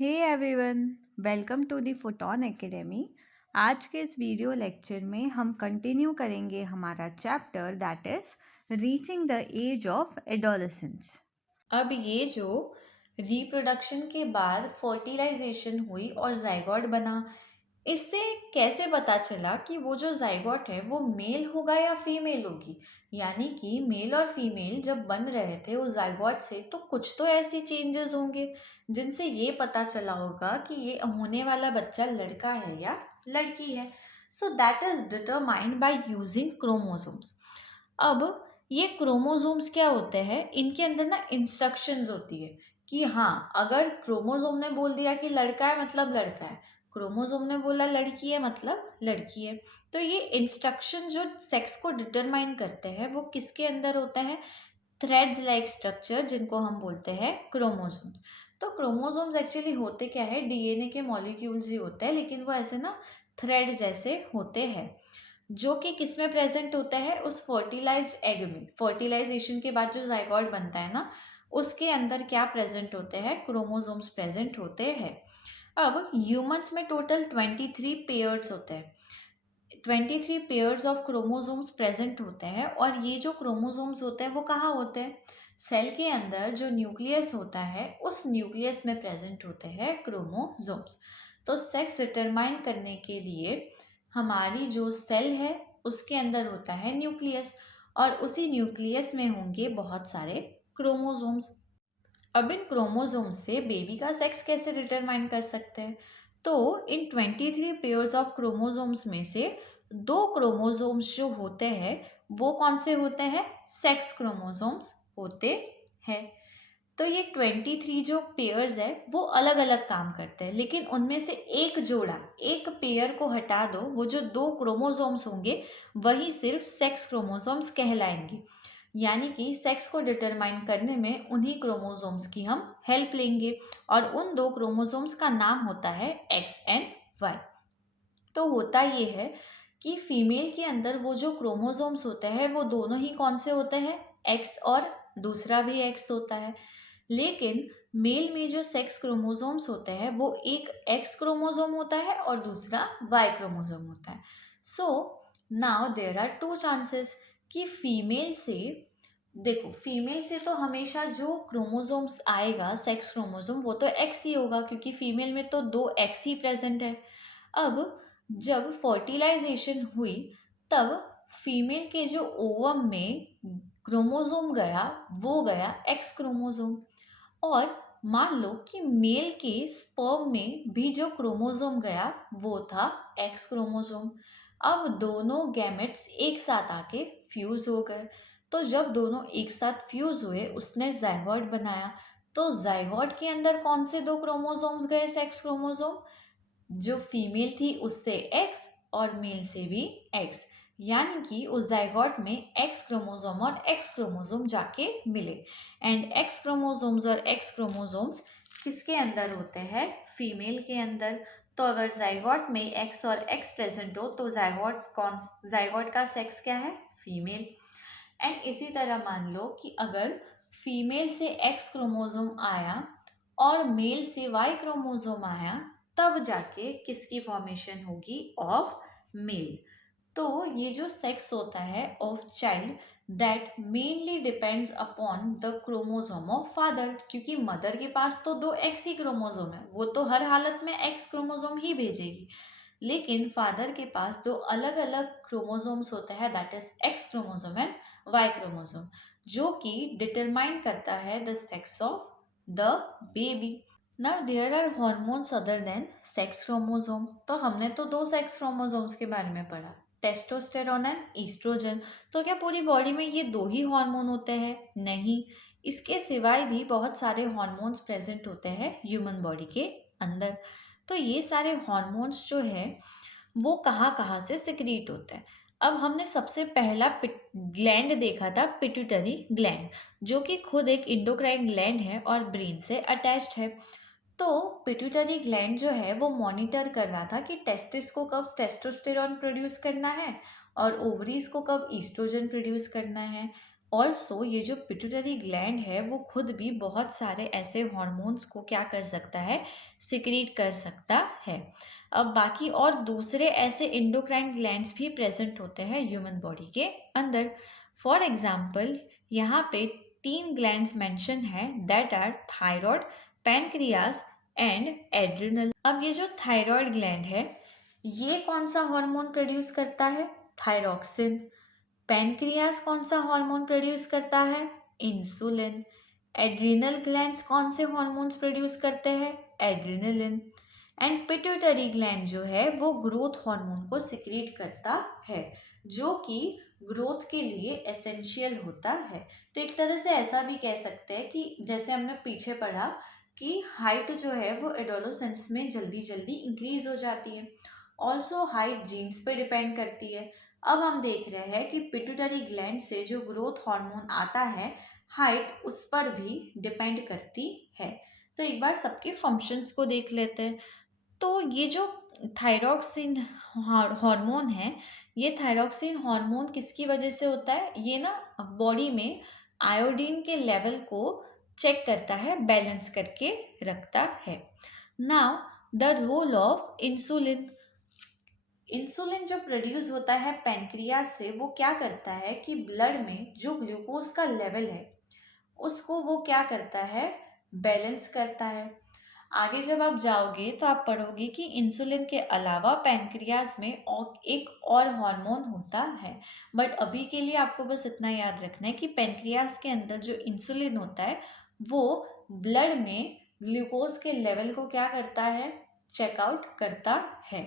Hey everyone, welcome to the Photon Academy. आज के इस वीडियो लेक्चर में हम कंटिन्यू करेंगे हमारा chapter that is reaching the age of adolescence. अब ये जो रिप्रोडक्शन के बाद फर्टिलाइजेशन हुई और जाइगोट बना, इससे कैसे पता चला कि वो जो जाइगोट है वो मेल होगा या फीमेल होगी। यानी कि मेल और फीमेल जब बन रहे थे उस जाइगोट से, तो कुछ तो ऐसी चेंजेस होंगे जिनसे ये पता चला होगा कि ये होने वाला बच्चा लड़का है या लड़की है। So that is determined by using chromosomes. अब ये क्रोमोसोम्स क्या होते हैं, इनके अंदर ना इंस्ट्रक्शंस होती है कि हाँ, अगर क्रोमोसोम ने बोल दिया कि लड़का है मतलब लड़का है, क्रोमोसोम ने बोला लड़की है मतलब लड़की है। तो ये इंस्ट्रक्शन जो सेक्स को डिटरमाइन करते हैं वो किसके अंदर होता है? थ्रेड्स लाइक स्ट्रक्चर, जिनको हम बोलते हैं क्रोमोसोम्स। तो क्रोमोसोम्स एक्चुअली होते क्या है, डीएनए के मॉलिक्यूल्स ही होते हैं, लेकिन वो ऐसे ना थ्रेड जैसे होते हैं, जो कि किस में प्रेजेंट होता है? उस फर्टिलाइज्ड एग में। फर्टिलाइजेशन के बाद जो जाइगोट बनता है ना, उसके अंदर क्या प्रेजेंट होते हैं? क्रोमोसोम्स प्रेजेंट होते हैं। अब ह्यूमंस में टोटल 23 पेयर्स होते हैं। 23 पेयर्स ऑफ क्रोमोसोम्स प्रेजेंट होते हैं, और ये जो क्रोमोसोम्स होते हैं वो कहाँ होते हैं? सेल के अंदर जो न्यूक्लियस होता है उस न्यूक्लियस में प्रेजेंट होते हैं क्रोमोसोम्स। तो सेक्स डिटरमाइन करने के लिए हमारी जो सेल है उसके अंदर होता है न्यूक्लियस, और उसी न्यूक्लियस में होंगे बहुत सारे क्रोमोसोम्स। अब इन क्रोमोसोम्स से बेबी का सेक्स कैसे डिटरमाइन कर सकते हैं? तो इन 23 पेयर्स ऑफ क्रोमोसोम्स में से दो क्रोमोसोम्स जो होते हैं वो कौन से होते हैं? सेक्स क्रोमोसोम्स होते हैं। तो ये 23 जो पेयर्स है वो अलग अलग काम करते हैं, लेकिन उनमें से एक जोड़ा, एक पेयर को हटा दो, वो जो दो क्रोमोसोम्स होंगे वही सिर्फ सेक्स क्रोमोसोम्स कहलाएंगे। यानी कि सेक्स को डिटरमाइन करने में उन्हीं क्रोमोसोम्स की हम हेल्प लेंगे, और उन दो क्रोमोसोम्स का नाम होता है एक्स एंड वाई। तो होता ये है कि फीमेल के अंदर वो जो क्रोमोसोम्स होते हैं वो दोनों ही कौन से होते हैं? एक्स, और दूसरा भी एक्स होता है। लेकिन मेल में जो सेक्स क्रोमोसोम्स होते हैं वो एक एक्स क्रोमोसोम होता है और दूसरा वाई क्रोमोसोम होता है। So now there are two chances कि फीमेल से, देखो फीमेल से तो हमेशा जो क्रोमोसोम्स आएगा सेक्स क्रोमोसोम वो तो एक्स ही होगा, क्योंकि फीमेल में तो दो एक्स ही प्रेजेंट है। अब जब फर्टिलाइजेशन हुई तब फीमेल के जो ओवम में क्रोमोसोम गया वो गया एक्स क्रोमोसोम, और मान लो कि मेल के स्पर्म में भी जो क्रोमोसोम गया वो था एक्स क्रोमोसोम। अब दोनों गैमेट्स एक साथ आके फ्यूज हो गए। तो जब दोनों एक साथ फ्यूज हुए उसने जाइगोट बनाया। तो जाइगोट के अंदर कौन से दो क्रोमोसोम्स गए? Sex chromosome. जो फीमेल थी उससे एक्स और मेल से भी एक्स, यानी कि उस जाइगोट में एक्स क्रोमोसोम और एक्स क्रोमोसोम जाके मिले। एंड एक्स क्रोमोसोम्स और एक्स क्रोमोसोम्स किसके अंदर होते हैं? फीमेल के अंदर। तो अगर जाइगोट में एक्स और एक्स प्रेजेंट हो तो जाइगोट का सेक्स क्या है? फीमेल। एंड इसी तरह मान लो कि अगर फीमेल से एक्स क्रोमोसोम आया और मेल से वाई क्रोमोसोम आया, तब जाके किसकी फॉर्मेशन होगी? Of male. तो ये जो सेक्स होता है of child, that mainly depends upon the chromosome of father, क्योंकि मदर के पास तो दो एक्स ही क्रोमोसोम है, वो तो हर हालत में एक्स क्रोमोसोम ही भेजेगी। लेकिन फादर के पास दो अलग अलग क्रोमोसोम्स होते हैं, that is X chromosome and Y chromosome, जो कि डिटरमाइन करता है the sex of the baby. ना there are hormones other than sex chromosome. तो हमने तो दो सेक्स क्रोमोसोम्स के बारे में पढ़ा, टेस्टोस्टेरोन एंड ईस्ट्रोजन। तो क्या पूरी बॉडी में ये दो ही हार्मोन होते हैं? नहीं, इसके सिवाय भी बहुत सारे हार्मोन्स प्रेजेंट होते हैं ह्यूमन बॉडी के अंदर। तो ये सारे हार्मोन्स जो है वो कहाँ कहाँ से सिक्रीट होते हैं? अब हमने सबसे पहला ग्लैंड देखा था, पिट्यूटरी ग्लैंड, जो कि खुद एक इंडोक्राइन ग्लैंड है और ब्रेन से अटैच्ड है। तो पिट्यूटरी ग्लैंड जो है वो मॉनिटर कर रहा था कि टेस्टिस को कब टेस्टोस्टेरॉन प्रोड्यूस करना है और ओवरीज को कब ईस्ट्रोजन प्रोड्यूस करना है। ऑल्सो ये जो पिट्यूटरी ग्लैंड है वो खुद भी बहुत सारे ऐसे हॉर्मोन्स को क्या कर सकता है, सिक्रीट कर सकता है। अब बाकी और दूसरे ऐसे इंडोक्राइन ग्लैंड्स भी प्रेजेंट होते हैं ह्यूमन बॉडी के अंदर। फॉर एग्जाम्पल यहाँ पे 3 ग्लैंड्स मेंशन है, that are thyroid, pancreas and adrenal. अब ये जो थायराइड ग्लैंड है ये कौन सा हार्मोन प्रोड्यूस करता है, थायरॉक्सिन। पैनक्रियास कौन सा हार्मोन प्रोड्यूस करता है, इंसुलिन। एड्रिनल ग्लैंड्स कौन से हार्मोन्स प्रोड्यूस करते हैं, एड्रिनलिन। एंड पिट्यूटरी ग्लैंड जो है वो ग्रोथ हार्मोन को सिक्रीट करता है, जो कि ग्रोथ के लिए एसेंशियल होता है। तो एक तरह से ऐसा भी कह सकते हैं कि जैसे हमने पीछे पढ़ा कि हाइट जो है वो एडोलेसेंस में जल्दी जल्दी इंक्रीज हो जाती है। ऑल्सो हाइट जीन्स पे डिपेंड करती है। अब हम देख रहे हैं कि पिट्यूटरी ग्लैंड से जो ग्रोथ हार्मोन आता है, हाइट उस पर भी डिपेंड करती है। तो एक बार सबके फंक्शंस को देख लेते हैं। तो ये जो थायरॉक्सिन हार्मोन है, ये थायरॉक्सिन हार्मोन किसकी वजह से होता है, ये ना बॉडी में आयोडीन के लेवल को चेक करता है, बैलेंस करके रखता है। Now the role of insulin. Insulin जो प्रोड्यूस होता है पैनक्रियास से, वो क्या करता है कि ब्लड में जो ग्लूकोज का लेवल है उसको वो क्या करता है, बैलेंस करता है। आगे जब आप जाओगे तो आप पढ़ोगे कि इंसुलिन के अलावा पैनक्रियास में एक और हार्मोन होता है। बट अभी के लिए आपको बस इतना याद रखना है कि पैनक्रियास के अंदर जो इंसुलिन होता है वो ब्लड में ग्लूकोज के लेवल को क्या करता है, चेकआउट करता है।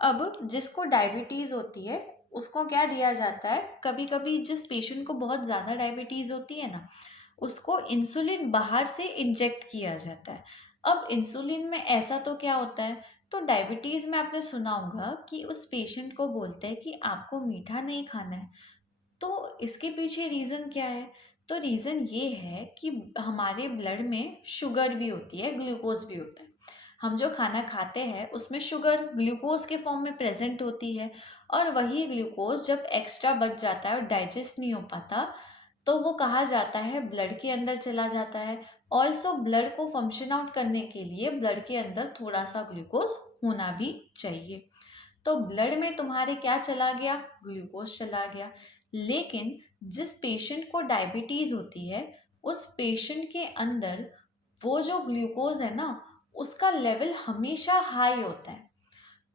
अब जिसको डायबिटीज़ होती है उसको क्या दिया जाता है, कभी कभी जिस पेशेंट को बहुत ज़्यादा डायबिटीज़ होती है ना, उसको इंसुलिन बाहर से इंजेक्ट किया जाता है। अब इंसुलिन में ऐसा तो क्या होता है, तो डायबिटीज़ में आपने सुना होगा कि उस पेशेंट को बोलते हैं कि आपको मीठा नहीं खाना है। तो इसके पीछे रीज़न क्या है, तो रीज़न ये है कि हमारे ब्लड में शुगर भी होती है, ग्लूकोज भी होता है। हम जो खाना खाते हैं उसमें शुगर ग्लूकोज के फॉर्म में प्रेजेंट होती है, और वही ग्लूकोज जब एक्स्ट्रा बच जाता है और डाइजेस्ट नहीं हो पाता तो वो कहा जाता है ब्लड के अंदर चला जाता है। ऑल्सो ब्लड को फंक्शन आउट करने के लिए ब्लड के अंदर थोड़ा सा ग्लूकोज होना भी चाहिए। तो ब्लड में तुम्हारे क्या चला गया, ग्लूकोज चला गया। लेकिन जिस पेशेंट को डायबिटीज़ होती है उस पेशेंट के अंदर वो जो ग्लूकोज है ना उसका लेवल हमेशा हाई होता है।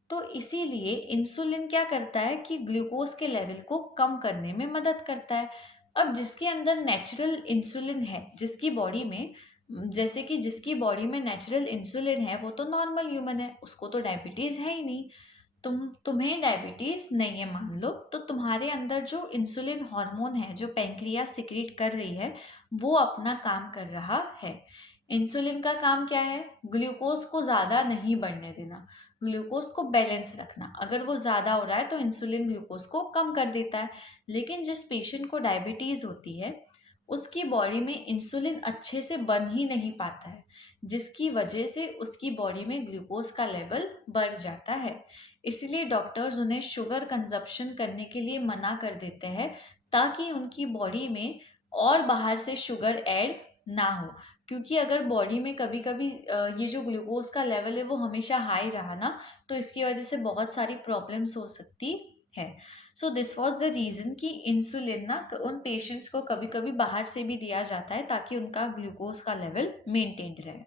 तो इसीलिए इंसुलिन क्या करता है कि ग्लूकोज के लेवल को कम करने में मदद करता है। अब जिसके अंदर नेचुरल इंसुलिन है, जिसकी बॉडी में, जैसे कि जिसकी बॉडी में नेचुरल इंसुलिन है वो तो नॉर्मल ह्यूमन है, उसको तो डायबिटीज़ है ही नहीं। तुम्हें डायबिटीज़ नहीं है मान लो, तो तुम्हारे अंदर जो इंसुलिन हार्मोन है जो पैंक्रियास सिक्रीट कर रही है वो अपना काम कर रहा है। इंसुलिन का काम क्या है, ग्लूकोज को ज़्यादा नहीं बढ़ने देना, ग्लूकोज को बैलेंस रखना। अगर वो ज़्यादा हो रहा है तो इंसुलिन ग्लूकोज को कम कर देता है। लेकिन जिस पेशेंट को डायबिटीज़ होती है उसकी बॉडी में इंसुलिन अच्छे से बन ही नहीं पाता है, जिसकी वजह से उसकी बॉडी में ग्लूकोज का लेवल बढ़ जाता है। इसलिए डॉक्टर्स उन्हें शुगर कंजप्शन करने के लिए मना कर देते हैं, ताकि उनकी बॉडी में और बाहर से शुगर ऐड ना हो। क्योंकि अगर बॉडी में कभी कभी ये जो ग्लूकोज का लेवल है वो हमेशा हाई रहा ना, तो इसकी वजह से बहुत सारी प्रॉब्लम्स हो सकती है। So this was the reason कि इंसुलिन ना उन पेशेंट्स को कभी कभी बाहर से भी दिया जाता है ताकि उनका ग्लूकोज का लेवल मेंटेन्ड रहे।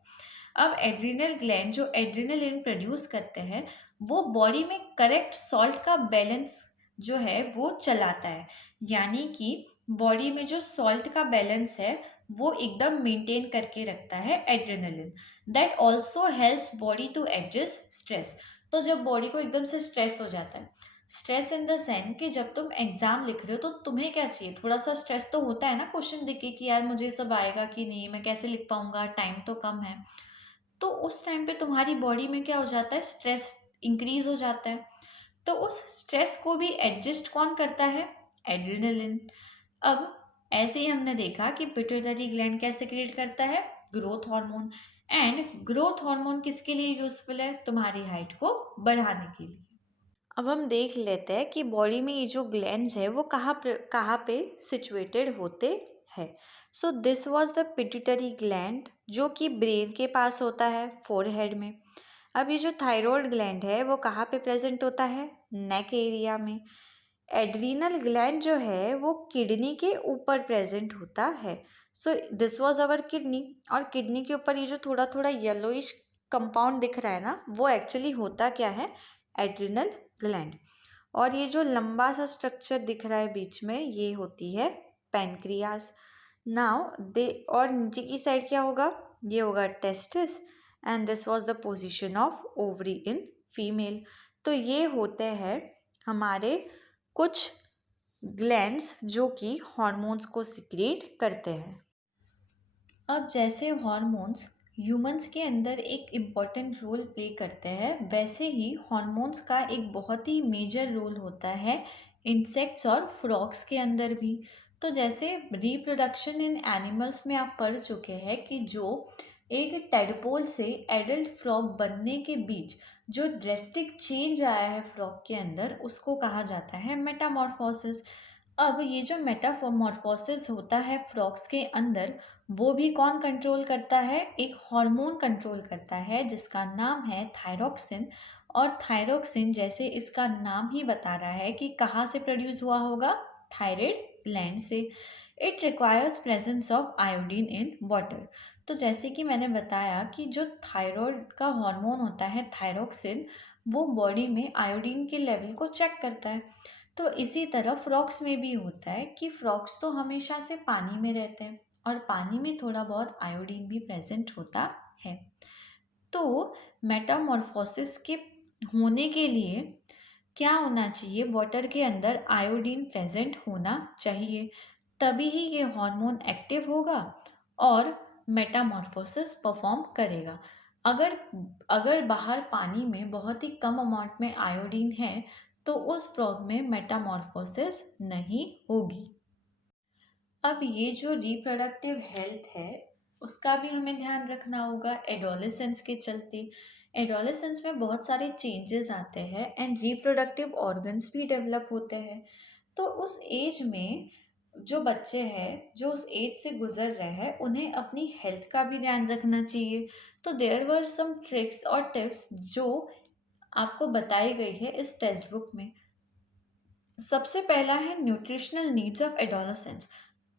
अब एड्रिनल ग्लैंड जो एड्रिनलिन प्रोड्यूस करते हैं वो बॉडी में करेक्ट सॉल्ट का बैलेंस जो है वो चलाता है। यानी कि बॉडी में जो सॉल्ट का बैलेंस है वो एकदम मेंटेन करके रखता है adrenaline. That also helps body to adjust stress. तो जब बॉडी को एकदम से स्ट्रेस हो जाता है, स्ट्रेस इन द सेंस कि जब तुम एग्जाम लिख रहे हो तो तुम्हें क्या चाहिए, थोड़ा सा स्ट्रेस तो होता है ना क्वेश्चन देख के कि यार मुझे सब आएगा कि नहीं, मैं कैसे लिख पाऊंगा, टाइम तो कम है। तो उस टाइम पे तुम्हारी बॉडी में क्या हो जाता है, स्ट्रेस इंक्रीज हो जाता है। तो उस स्ट्रेस को भी एडजस्ट कौन करता है, एड्रेनलिन। अब ऐसे ही हमने देखा कि पिट्यूटरी ग्लैंड क्या सिक्रीट करता है, growth hormone. And growth hormone किसके लिए यूजफुल है, तुम्हारी हाइट को बढ़ाने के लिए। अब हम देख लेते हैं कि बॉडी में ये जो ग्लैंड्स है वो कहाँ पे सिचुएटेड होते हैं। सो this was the pituitary gland जो कि ब्रेन के पास होता है, फोरहेड में। अब ये जो थायराइड ग्लैंड है वो कहाँ पे प्रेजेंट होता है, नेक एरिया में। एड्रीनल ग्लैंड जो है वो किडनी के ऊपर प्रेजेंट होता है। So this was our kidney, और किडनी के ऊपर ये जो थोड़ा थोड़ा येलोइश कंपाउंड दिख रहा है ना, वो एक्चुअली होता क्या है, एड्रिनल ग्लैंड। और ये जो लंबा सा स्ट्रक्चर दिख रहा है बीच में, ये होती है पैनक्रियास। नाउ दे, और नीचे की साइड क्या होगा, ये होगा testis, and this was the position of ovary in female. तो ये होते हैं हमारे कुछ ग्लैंड्स जो कि हॉर्मोन्स को सिक्रेट करते हैं। अब जैसे हॉर्मोन्स ह्यूमंस के अंदर एक इम्पॉर्टेंट रोल प्ले करते हैं, वैसे ही हॉर्मोन्स का एक बहुत ही मेजर रोल होता है इंसेक्ट्स और फ्रॉग्स के अंदर भी। तो जैसे रिप्रोडक्शन इन एनिमल्स में आप पढ़ चुके हैं कि जो एक टेडपोल से एडल्ट फ्रॉग बनने के बीच जो ड्रेस्टिक चेंज आया है फ्रॉग के अंदर, उसको कहा जाता है मेटामॉर्फोसिस। अब ये जो मेटामॉर्फोसिस होता है फ्रॉग्स के अंदर, वो भी कौन कंट्रोल करता है, एक हार्मोन कंट्रोल करता है जिसका नाम है थायरोक्सिन। और थायरोक्सिन, जैसे इसका नाम ही बता रहा है कि कहाँ से प्रोड्यूस हुआ होगा, थायराइड ग्लैंड से। It requires presence of iodine in water. तो जैसे कि मैंने बताया कि जो थायराइड का हार्मोन होता है थायरोक्सिन, वो बॉडी में आयोडीन के लेवल को चेक करता है। तो इसी तरह फ्रॉक्स में भी होता है कि फ्रॉक्स तो हमेशा से पानी में रहते हैं, और पानी में थोड़ा बहुत आयोडीन भी प्रेजेंट होता है। तो मेटामॉर्फोसिस के होने के लिए क्या होना चाहिए, वाटर के अंदर आयोडीन प्रेजेंट होना चाहिए, तभी ही ये हार्मोन एक्टिव होगा और मेटामॉर्फोसिस परफॉर्म करेगा। अगर अगर बाहर पानी में बहुत ही कम अमाउंट में आयोडीन है तो उस फ्रॉग में मेटामॉर्फोसिस नहीं होगी। अब ये जो रिप्रोडक्टिव हेल्थ है उसका भी हमें ध्यान रखना होगा एडोलेसेंस के चलते। एडोलेसेंस में बहुत सारे चेंजेस आते हैं एंड रिप्रोडक्टिव ऑर्गन्स भी डेवलप होते हैं। तो उस एज में जो बच्चे हैं जो उस एज से गुजर रहे हैं, उन्हें अपनी हेल्थ का भी ध्यान रखना चाहिए। तो देयर वर सम ट्रिक्स और टिप्स जो आपको बताई गई है इस टेक्स्ट बुक में। सबसे पहला है न्यूट्रिशनल नीड्स ऑफ एडोलेसेंस।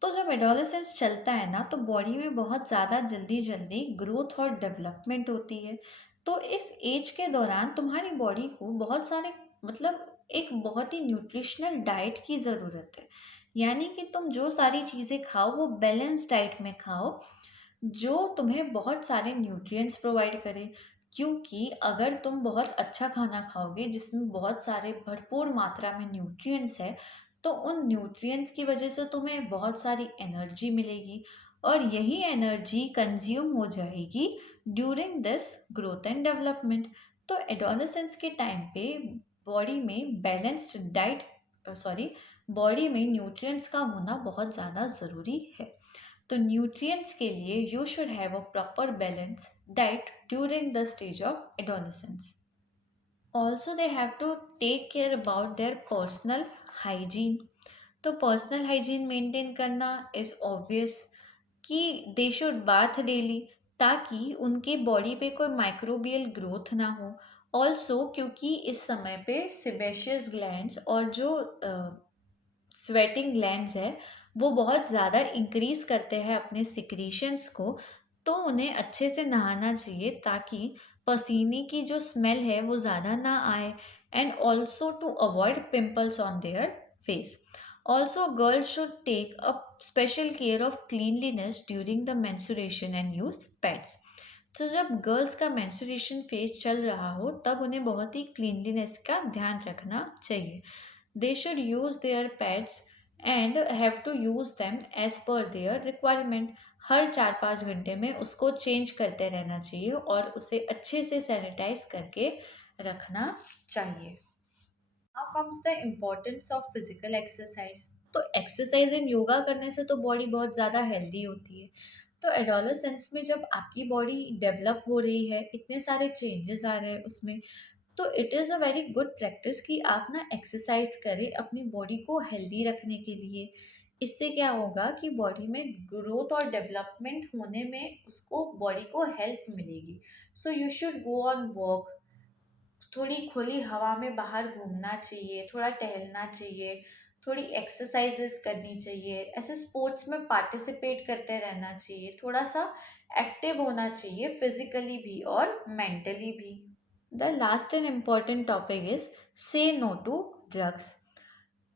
तो जब एडोलेसेंस चलता है ना, तो बॉडी में बहुत ज़्यादा जल्दी जल्दी ग्रोथ और डेवलपमेंट होती है। तो इस एज के दौरान तुम्हारी बॉडी को बहुत सारे, मतलब एक बहुत ही न्यूट्रिशनल डाइट की ज़रूरत है। यानी कि तुम जो सारी चीज़ें खाओ वो बैलेंस डाइट में खाओ, जो तुम्हें बहुत सारे न्यूट्रिएंट्स प्रोवाइड करे। क्योंकि अगर तुम बहुत अच्छा खाना खाओगे जिसमें बहुत सारे भरपूर मात्रा में न्यूट्रिएंट्स है, तो उन न्यूट्रिएंट्स की वजह से तुम्हें बहुत सारी एनर्जी मिलेगी, और यही एनर्जी कंज्यूम हो जाएगी during this growth and development. तो एडोलेसेंस के टाइम पे बॉडी में बैलेंस्ड डाइट, सॉरी, बॉडी में न्यूट्रिएंट्स का होना बहुत ज़्यादा ज़रूरी है। तो न्यूट्रिएंट्स के लिए you should have a proper balance diet during the stage of adolescence. Also they have to take care about their personal hygiene. तो पर्सनल हाइजीन मेंटेन करना इज़ ऑब्वियस कि दे शुड बाथ डेली, ताकि उनके body पे कोई microbial growth ना हो। Also क्योंकि इस समय पे सिबेशियस ग्लैंड्स और जो स्वेटिंग ग्लैंड्स है वो बहुत ज़्यादा इंक्रीज करते हैं अपने सिक्रीशंस को। तो उन्हें अच्छे से नहाना चाहिए ताकि पसीने की जो स्मेल है वो ज़्यादा ना आए, and also to avoid pimples on their face. Also girls should take a special care of cleanliness during the menstruation and use pads. तो जब गर्ल्स का मेंस्ट्रुएशन फेज चल रहा हो तब उन्हें बहुत ही क्लीनलीनेस का ध्यान रखना चाहिए। They should use their pads and have to use them as per their requirement। हर 4-5 घंटे में उसको चेंज करते रहना चाहिए और उसे अच्छे से सैनिटाइज करके रखना चाहिए। Now comes the importance of physical exercise. तो एक्सरसाइज एंड योगा करने से तो बॉडी बहुत ज़्यादा हेल्दी होती है। तो एडोलेसेंस में जब आपकी बॉडी डेवलप हो रही है, इतने सारे चेंजेस आ रहे हैं उसमें, तो it is a very good practice कि आप ना एक्सरसाइज करें अपनी बॉडी को हेल्दी रखने के लिए। इससे क्या होगा कि बॉडी में ग्रोथ और डेवलपमेंट होने में उसको बॉडी को हेल्प मिलेगी। सो you should go on walk, थोड़ी खुली हवा में बाहर घूमना चाहिए, थोड़ा टहलना चाहिए, थोड़ी एक्सरसाइजेस करनी चाहिए, ऐसे स्पोर्ट्स में पार्टिसिपेट करते रहना चाहिए, थोड़ा सा एक्टिव होना चाहिए फिजिकली भी और मेंटली भी। The last and important topic is से नो टू ड्रग्स।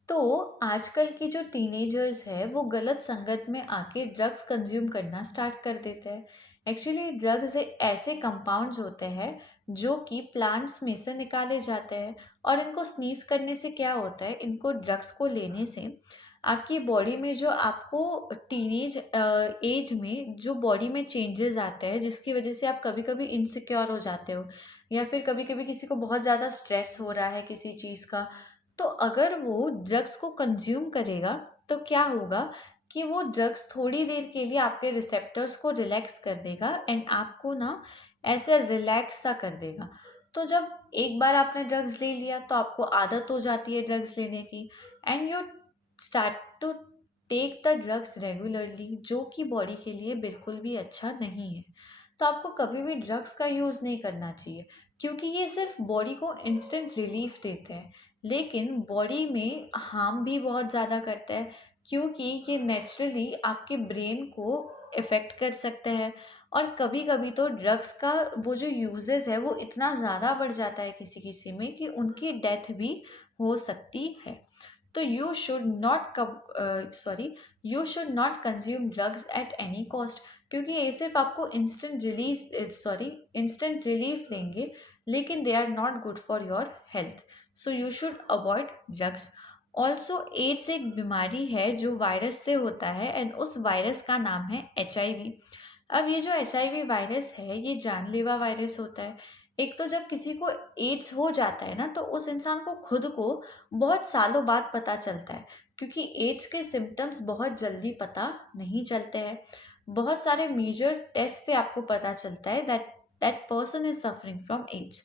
तो आजकल की जो टीनेजर्स है वो गलत संगत में आके ड्रग्स कंज्यूम करना स्टार्ट कर देते हैं। एक्चुअली ड्रग्स ऐसे कंपाउंड्स होते हैं जो कि प्लांट्स में से निकाले जाते हैं, और इनको स्नीज करने से क्या होता है, इनको ड्रग्स को लेने से आपकी बॉडी में जो आपको टीनेज एज में जो बॉडी में चेंजेस आते हैं, जिसकी वजह से आप कभी कभी इनसिक्योर हो जाते हो, या फिर कभी कभी किसी को बहुत ज़्यादा स्ट्रेस हो रहा है किसी चीज़ का, तो अगर वो ड्रग्स को कंज्यूम करेगा तो क्या होगा कि वो ड्रग्स थोड़ी देर के लिए आपके रिसेप्टर्स को रिलैक्स कर देगा एंड आपको ना ऐसे रिलैक्स सा कर देगा। तो जब एक बार आपने ड्रग्स ले लिया तो आपको आदत हो जाती है ड्रग्स लेने की, and you start to take the drugs regularly, जो कि बॉडी के लिए बिल्कुल भी अच्छा नहीं है। तो आपको कभी भी ड्रग्स का यूज़ नहीं करना चाहिए, क्योंकि ये सिर्फ बॉडी को इंस्टेंट रिलीफ देते हैं, लेकिन बॉडी में हार्म भी बहुत ज़्यादा करता है, क्योंकि ये नेचुरली आपके ब्रेन को इफ़ेक्ट कर सकते हैं। और कभी कभी तो ड्रग्स का वो जो यूजेस है वो इतना ज़्यादा बढ़ जाता है किसी किसी में कि उनकी डेथ भी हो सकती है। तो you should not consume drugs at any cost, क्योंकि ये सिर्फ आपको इंस्टेंट रिलीफ देंगे, लेकिन they are not good for your health. So you should avoid drugs. Also AIDS एक बीमारी है जो वायरस से होता है, एंड उस वायरस का नाम है HIV। अब ये जो HIV वायरस है ये जानलेवा वायरस होता है। एक तो जब किसी को एड्स हो जाता है ना, तो उस इंसान को खुद को बहुत सालों बाद पता चलता है, क्योंकि एड्स के सिम्टम्स बहुत जल्दी पता नहीं चलते हैं। बहुत सारे मेजर टेस्ट से आपको पता चलता है that that person is suffering from AIDS.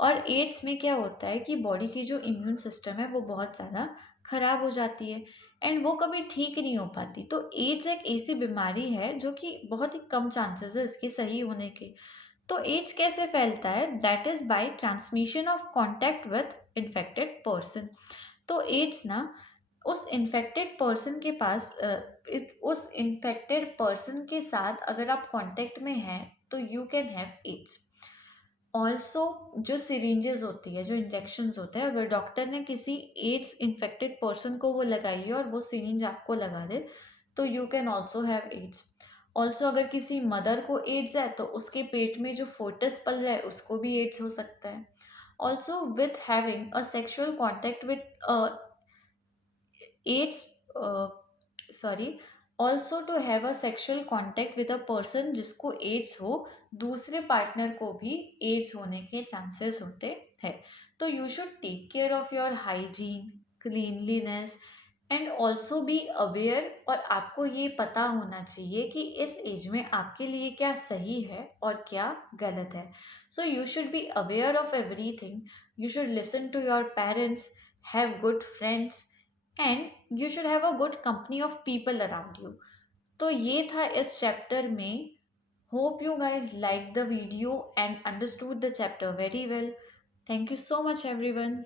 और एड्स में क्या होता है कि बॉडी की जो इम्यून सिस्टम है वो बहुत ज़्यादा खराब हो जाती है, एंड वो कभी ठीक नहीं हो पाती। तो एड्स एक ऐसी बीमारी है जो कि बहुत ही कम चांसेस है इसके सही होने के। तो एड्स कैसे फैलता है, that is by transmission of contact with infected person. तो एड्स ना उस इन्फेक्टेड पर्सन के पास उस इन्फेक्टेड पर्सन के साथ अगर आप कांटेक्ट में हैं तो you can have AIDS. Also जो सिरिंजेस होती है, जो इंजेक्शन्स होते हैं, अगर डॉक्टर ने किसी एड्स इन्फेक्टेड पर्सन को वो लगाई है और वो सिरिंज आपको लगा दे, तो you can also have AIDS. Also अगर किसी मदर को एड्स है तो उसके पेट में जो फोर्टिस पल रहा है उसको भी एड्स हो सकता है। Also with having a sexual contact with AIDS sorry also to have a sexual contact with a person जिसको एड्स हो, दूसरे पार्टनर को भी एड्स होने के चांसेस होते हैं। तो you should take care of your hygiene, cleanliness, and also be aware. और आपको ये पता होना चाहिए कि इस एज में आपके लिए क्या सही है और क्या गलत है। So you should be aware of everything, you should listen to your parents, have good friends, and you should have a good company of people around you. तो ये था इस चैप्टर में। Hope you guys liked the video and understood the chapter very well. Thank you so much everyone.